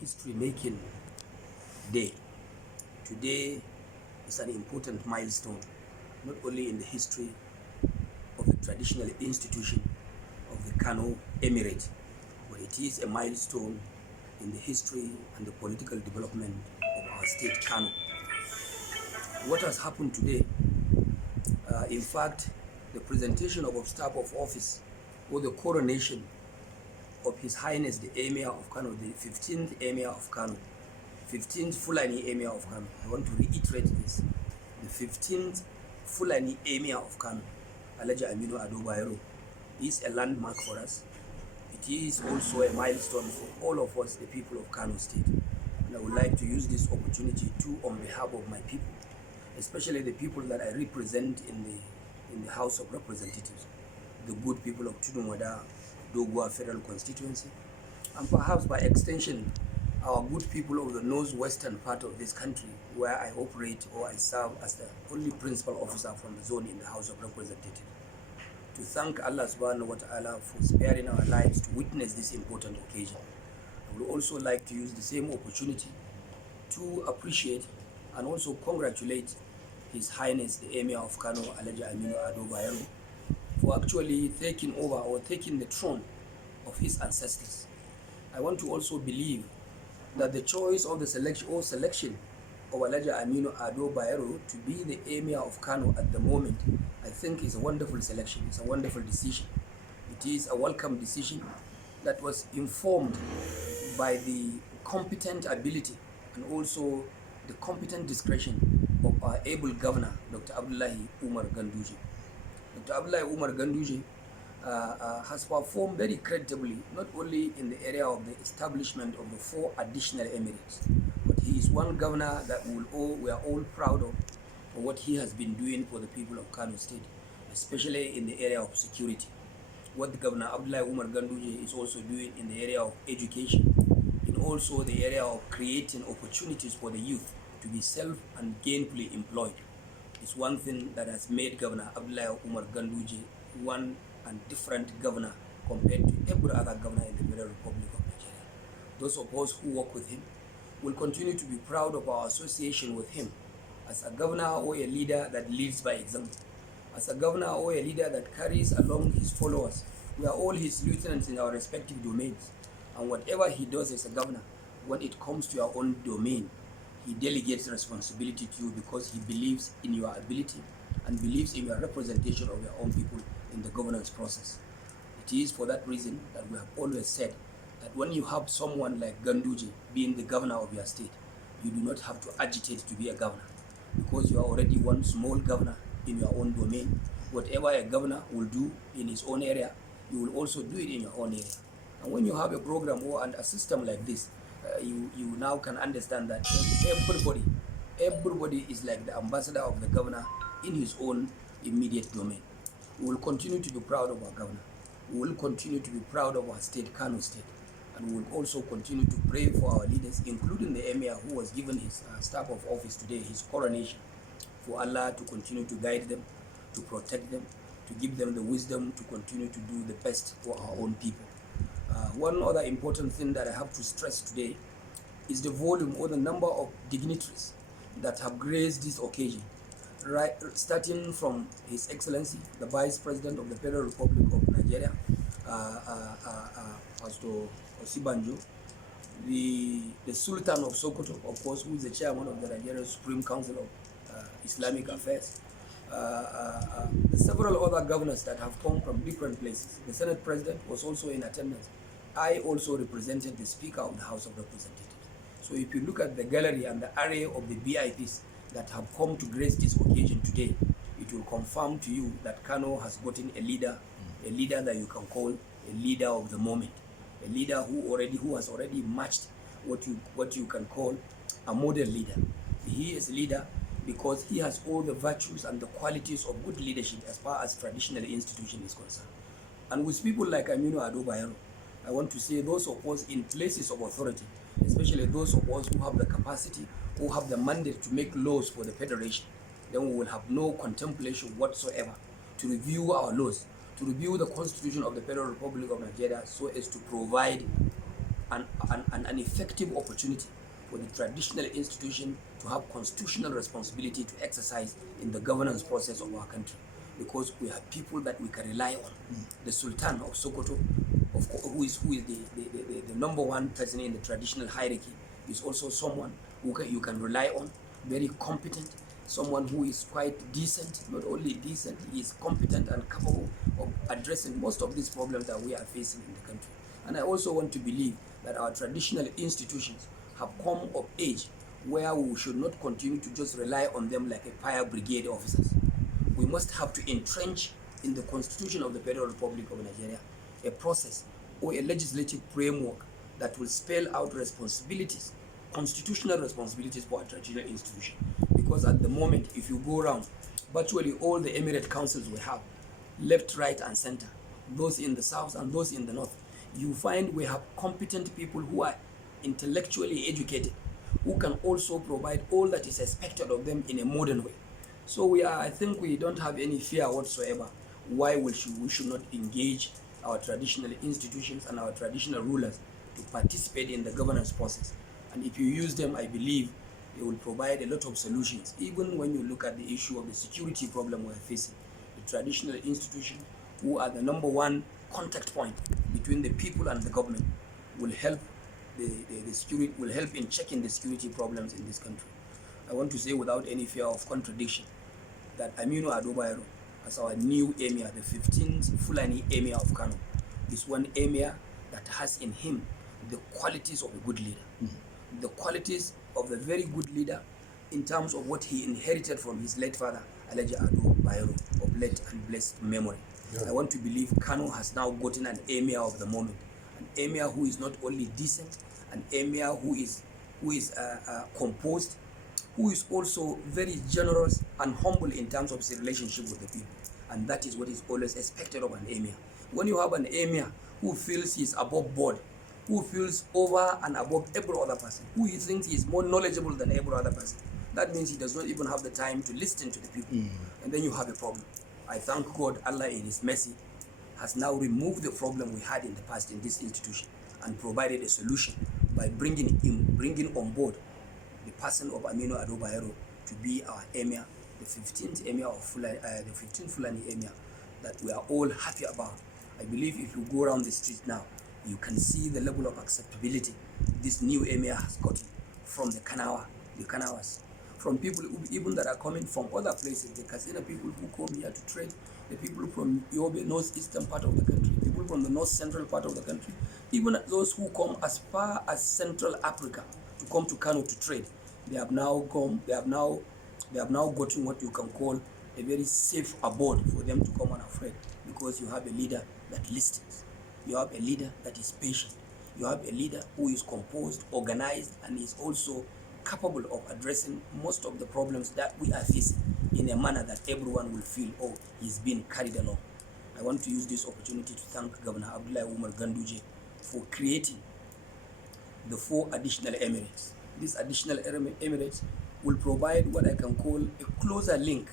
history-making day. Today is an important milestone, not only in the history of the traditional institution of the Kano Emirate, but it is a milestone in the history and the political development of our state, Kano. What has happened today, in fact, the presentation of staff of office or the coronation of His Highness the Emir of Kano, the 15th Emir of Kano, 15th Fulani Emir of Kano. I want to reiterate this. The 15th Fulani Emir of Kano, Aminu Bayero, is a landmark for us. It is also a milestone for all of us, the people of Kano State. And I would like to use this opportunity to, on behalf of my people, especially the people that I represent in the House of Representatives, the good people of Tudunwada, Doguwa Federal Constituency, and perhaps by extension, our good people of the northwestern part of this country, where I operate or I serve as the only principal officer from the zone in the House of Representatives, to thank Allah subhanahu wa ta'ala for sparing our lives to witness this important occasion. I would also like to use the same opportunity to appreciate and also congratulate His Highness the Emir of Kano, Aminu Bayero, for actually taking over or taking the throne of his ancestors. I want to also believe that the choice of the selection of Aminu Bayero to be the Emir of Kano at the moment, I think is a wonderful selection. It's a wonderful decision. It is a welcome decision that was informed by the competent ability and also the competent discretion of our able governor, Dr. Abdullahi Umar Ganduje. Dr. Abdullahi Umar Ganduje has performed very creditably, not only in the area of the establishment of the 4 additional emirates, but he is one governor that we are all proud of for what he has been doing for the people of Kano State, especially in the area of security. What the Governor Abdullahi Umar Ganduje is also doing in the area of education, and also the area of creating opportunities for the youth to be self and gainfully employed, is one thing that has made Governor Abdullahi Umar Ganduje one and different governor compared to every other governor in the Federal Republic of Nigeria. Those of us who work with him will continue to be proud of our association with him as a governor or a leader that leads by example, as a governor or a leader that carries along his followers. We are all his lieutenants in our respective domains, and whatever he does as a governor, when it comes to your own domain, he delegates responsibility to you because he believes in your ability and believes in your representation of your own people in the governance process. It is for that reason that we have always said that when you have someone like Ganduje being the governor of your state, you do not have to agitate to be a governor, because you are already one small governor in your own domain. Whatever a governor will do in his own area, you will also do it in your own area. And when you have a program or a system like this, you now can understand that everybody is like the ambassador of the governor in his own immediate domain. We will continue to be proud of our governor. We will continue to be proud of our state, Kano State. And we will also continue to pray for our leaders, including the Emir who was given his staff of office today, his coronation, for Allah to continue to guide them, to protect them, to give them the wisdom to continue to do the best for our own people. One other important thing that I have to stress today is the volume or the number of dignitaries that have graced this occasion, right, starting from His Excellency, the Vice President of the Federal Republic of Nigeria, Pastor Osibanjo, the Sultan of Sokoto, of course, who is the chairman of the Nigerian Supreme Council of Islamic Affairs, several other governors that have come from different places. The Senate President was also in attendance. I also represented the Speaker of the House of Representatives. So if you look at the gallery and the array of the VIPs that have come to grace this occasion today, it will confirm to you that Kano has gotten a leader that you can call a leader of the moment, a leader who has already matched what you can call a model leader. He is a leader because he has all the virtues and the qualities of good leadership as far as traditional institution is concerned. And with people like Aminu Bayero, I want to say those of us in places of authority, especially those of us who have the capacity, who have the mandate to make laws for the federation, then we will have no contemplation whatsoever to review our laws, to review the constitution of the Federal Republic of Nigeria so as to provide an effective opportunity for the traditional institution to have constitutional responsibility to exercise in the governance process of our country, because we have people that we can rely on. The Sultan of Sokoto, who is the number one person in the traditional hierarchy, is also someone you can rely on, very competent, someone who is quite decent. Not only decent, he is competent and capable of addressing most of these problems that we are facing in the country. And I also want to believe that our traditional institutions have come of age where we should not continue to just rely on them like a fire brigade officers. We must have to entrench in the Constitution of the Federal Republic of Nigeria a process or a legislative framework that will spell out responsibilities, constitutional responsibilities for a traditional institution. Because at the moment, if you go around, virtually all the emirate councils we have, left, right, and center, those in the south and those in the north, you find we have competent people who are intellectually educated, who can also provide all that is expected of them in a modern way. So I think we don't have any fear whatsoever why we should not engage our traditional institutions and our traditional rulers to participate in the governance process. And if you use them, I believe they will provide a lot of solutions. Even when you look at the issue of the security problem we're facing, the traditional institutions, who are the number one contact point between the people and the government, will help the security, will help in checking the security problems in this country. I want to say without any fear of contradiction that Aminu Bayero, as our new Emir, the 15th Fulani Emir of Kano, is one Emir that has in him the qualities of a good leader, the qualities of a very good leader in terms of what he inherited from his late father, Bayero, of late and blessed memory. Yeah. I want to believe Kano has now gotten an Emir of the moment, an Emir who is not only decent, an Emir who is composed, who is also very generous and humble in terms of his relationship with the people. And that is what is always expected of an Emir. When you have an Emir who feels he is above board, who feels over and above every other person, who he thinks he is more knowledgeable than every other person, that means he does not even have the time to listen to the people. And then you have a problem. I thank God, Allah in His mercy has now removed the problem we had in the past in this institution and provided a solution by bringing on board the person of Aminu Bayero to be our Emir, the 15th Emir of Fulani, the 15th Fulani Emir that we are all happy about. I believe if you go around the street now, you can see the level of acceptability this new Emir has gotten from the Kanawas, from people even that are coming from other places, the Kasina people who come here to trade, the people from Yobe, northeastern part of the country, people from the north central part of the country, even those who come as far as Central Africa to come to Kano to trade. They have now gotten what you can call a very safe abode for them to come unafraid, because you have a leader that listens. You have a leader that is patient. You have a leader who is composed, organized, and is also capable of addressing most of the problems that we are facing in a manner that everyone will feel, oh, he's being carried along. I want to use this opportunity to thank Governor Abdullahi Umar Ganduje for creating the 4 additional emirates. These additional emirates will provide what I can call a closer link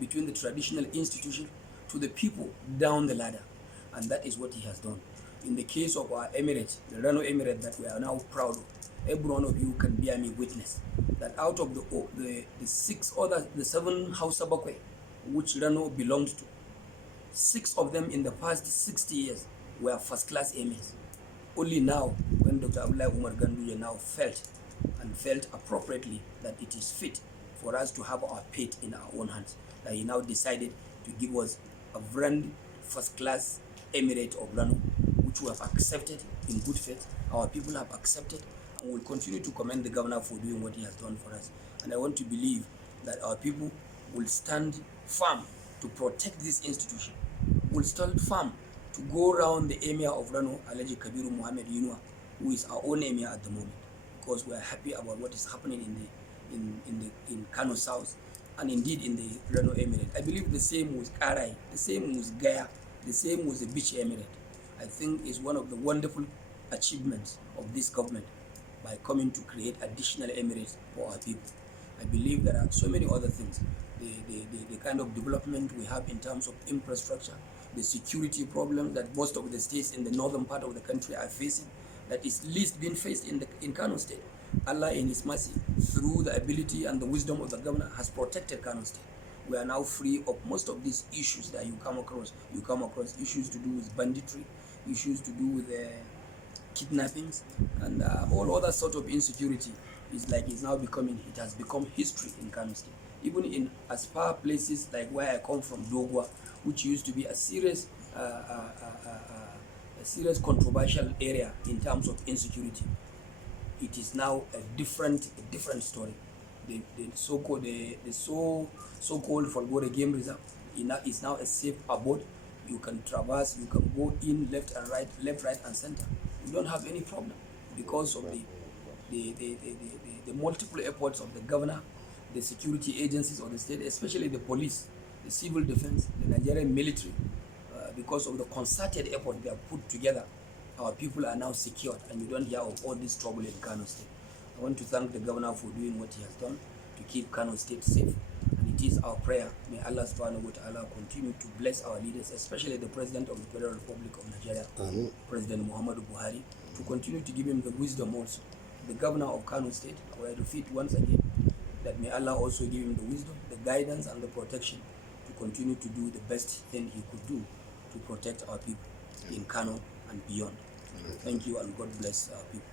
between the traditional institution to the people down the ladder. And that is what he has done. In the case of our emirate, the Rano Emirate that we are now proud of, every one of you can bear me witness that out of the 7 Hausa Bakwe, which Rano belonged to, 6 of them in the past 60 years were first-class emirs. Only now, when Dr. Abdullahi Umar Ganduje now felt appropriately that it is fit for us to have our fate in our own hands, that he now decided to give us a brand first-class emirate of Rano, which we have accepted in good faith. Our people have accepted, and will continue to commend the governor for doing what he has done for us. And I want to believe that our people will stand firm to protect this institution, will stand firm to go around the emir of Rano, Alhaji Kabiru Muhammad Yunua, who is our own emir at the moment, because we are happy about what is happening in Kano South, and indeed in the Rano Emirate. I believe the same with Karai, the same with Gaya, the same with the Beach Emirate. I think is one of the wonderful achievements of this government by coming to create additional emirates for our people. I believe there are so many other things. The kind of development we have in terms of infrastructure, the security problems that most of the states in the northern part of the country are facing, that is least being faced in Kano State. Allah in His mercy, through the ability and the wisdom of the governor, has protected Kano State. We are now free of most of these issues that you come across. You come across issues to do with banditry, issues to do with kidnappings, and all other sort of insecurity. It's now becoming, it has become history in Kano State. Even in as far places like where I come from, Doguwa, which used to be a serious controversial area in terms of insecurity, it is now a different story. The so-called Folgore Game Reserve is now a safe abode. You can traverse, you can go in left, right, and center. You don't have any problem because of the multiple efforts of the governor, the security agencies of the state, especially the police, the civil defense, the Nigerian military. Because of the concerted effort they have put together, our people are now secured, and you don't hear of all this trouble in Kano State. I want to thank the governor for doing what he has done to keep Kano State safe. And it is our prayer, may Allah subhanahu wa ta'ala continue to bless our leaders, especially the President of the Federal Republic of Nigeria, President Muhammadu Buhari, to continue to give him the wisdom also. The governor of Kano State, I repeat once again, that may Allah also give him the wisdom, the guidance, and the protection to continue to do the best thing he could do to protect our people in Kano and beyond. Thank you, and God bless our people.